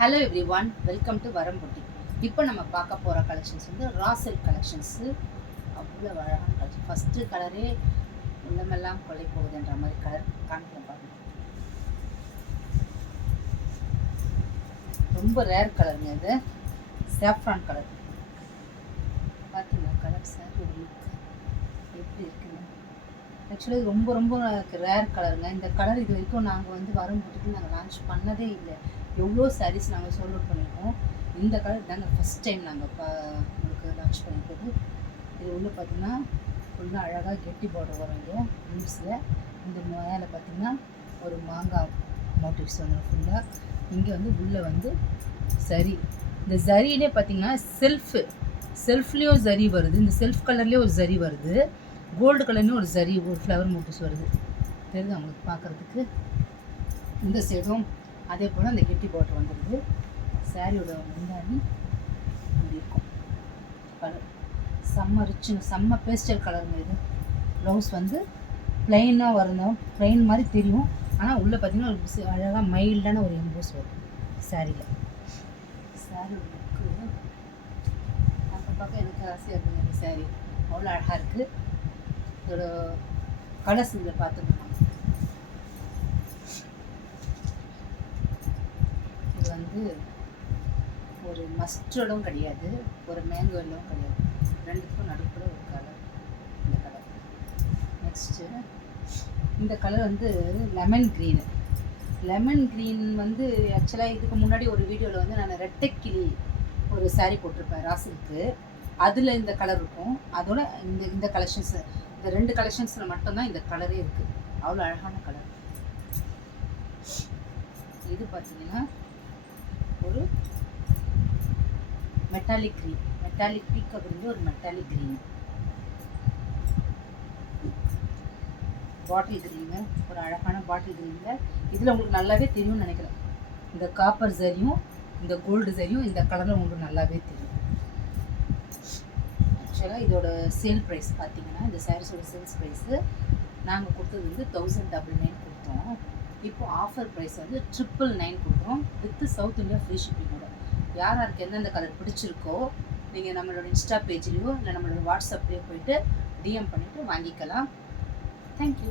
Hello every one, welcome to வரம் புட்டி. இப்போ நம்ம பார்க்க போகிற கலெக்ஷன்ஸ் வந்து ரா சில்க் கலெக்ஷன்ஸு. அவ்வளோ அழகான கலெக்ஷன். ஃபஸ்ட்டு கலரே உள்ளமெல்லாம் கொலை போகுதுன்ற மாதிரி கலர் காமிக்கிறேன் பாருங்க. ரொம்ப ரேர் கலருங்க இது. Saffron colour. பார்த்தீங்களா கலர் சாரியோட லுக் எப்படி இருக்குங்க. ஆக்சுவலி இது ரொம்ப ரொம்ப ரேர் கலருங்க. இந்த கலர் இது வரைக்கும் நாங்கள் வந்து வரம் புட்டிக்கு நாங்கள் லான்ச் பண்ணதே இல்லை. எவ்வளோ சாரீஸ் நாங்கள் சோல்ட் அவுட் பண்ணியிருக்கோம். இந்த கலர் தாங்க ஃபஸ்ட் டைம் நாங்கள் உங்களுக்கு லான்ச் பண்ணியிருக்கிறது. இது உள்ள பார்த்திங்கன்னா ஃபுல்லாக அழகாக கெட்டி பார்டர் வரும். இங்கே லீவ்ஸில் இந்த மேலே பார்த்திங்கன்னா ஒரு மாங்காய் மோட்டிவ்ஸ் வந்துடும் ஃபுல்லாக. இங்கே வந்து உள்ளே வந்து சரி, இந்த ஜரியிலே பார்த்திங்கன்னா செல்ஃப்லேயும் ஜரி வருது. இந்த செல்ஃப் கலர்லேயே ஒரு ஜரி வருது. கோல்டு கலர்லேயும் ஒரு ஜரி, ஒரு ஃப்ளவர் மோட்டிவ்ஸ் வருது. தெரியுது அவங்களுக்கு பார்க்குறதுக்கு. இந்த சைடும் அதே போல் அந்த கெட்டி பார்டர் வந்துடுது. சாரியோட முந்தாடி இப்படி இருக்கும். கலர் செம்ம ரிச்சுங்க, செம்ம பேஸ்டல் கலருங்க இது. ப்ளவுஸ் வந்து ப்ளைனாக வரணும், ப்ளைன் மாதிரி தெரியும். ஆனால் உள்ளே பார்த்திங்கன்னா ஒரு அழகாக மைல்டான ஒரு எம்போஸ் வரும் சாரியில். சாரியோட லுக்கு பார்க்க எனக்கு ஆசையாக இருக்குங்க. இந்த சாரி அவ்வளோ அழகாக இருக்குது. இதோட கலர்ஸ் இதில் பார்த்துக்கணும். இது வந்து ஒரு மஸ்டர்டும் கிடையாது, ஒரு மேங்கோ எல்லோவும் கிடையாது. ரெண்டுத்துக்கும் நடுப்புற ஒரு கலர். இந்த கலர் நெக்ஸ்ட்டு இந்த கலர் வந்து லெமன் க்ரீனு. லெமன் க்ரீன் வந்து ஆக்சுவலாக இதுக்கு முன்னாடி ஒரு வீடியோவில் வந்து நான் ரெட்டைக்கிளி ஒரு சாரீ போட்டிருப்பேன் ராசிலுக்கு. அதில் இந்த கலர் இருக்கும். அதோட இந்த கலெக்ஷன்ஸ், இந்த ரெண்டு கலெக்ஷன்ஸில் மட்டும்தான் இந்த கலரே இருக்குது. அவ்வளோ அழகான கலர். இது பார்த்தீங்கன்னா ஒரு மெட்டாலிக் க்ரீன், மெட்டாலிக் பீக் அப்படிங்கிற ஒரு மெட்டாலிக் க்ரீன், பாட்டில் க்ரீனு, ஒரு அழகான பாட்டில் க்ரீனில். இதில் உங்களுக்கு நல்லாவே தெரியும்னு நினைக்கிறேன். இந்த காப்பர் சரியும் இந்த கோல்டு சரியும் இந்த கலரில் உங்களுக்கு நல்லாவே தெரியும். ஆக்சுவலாக இதோட சேல் ப்ரைஸ் பார்த்தீங்கன்னா, இந்த சாரீஸோட சேல்ஸ் ப்ரைஸு நாங்கள் கொடுத்தது வந்து 1099 கொடுத்தோம். இப்போ ஆஃபர் ப்ரைஸ் வந்து 999 கொடுக்குறோம், வித்து சவுத் இந்தியா ஃப்ரீ ஷிப்பிங்கோட. யாருக்கு எந்தெந்த கலர் பிடிச்சிருக்கோ நீங்கள் நம்மளோட இன்ஸ்டா பேஜ்லேயோ இல்லை நம்மளோட வாட்ஸ்அப்லேயோ போய்ட்டு டிஎம் பண்ணிவிட்டு வாங்கிக்கலாம். தேங்க்யூ.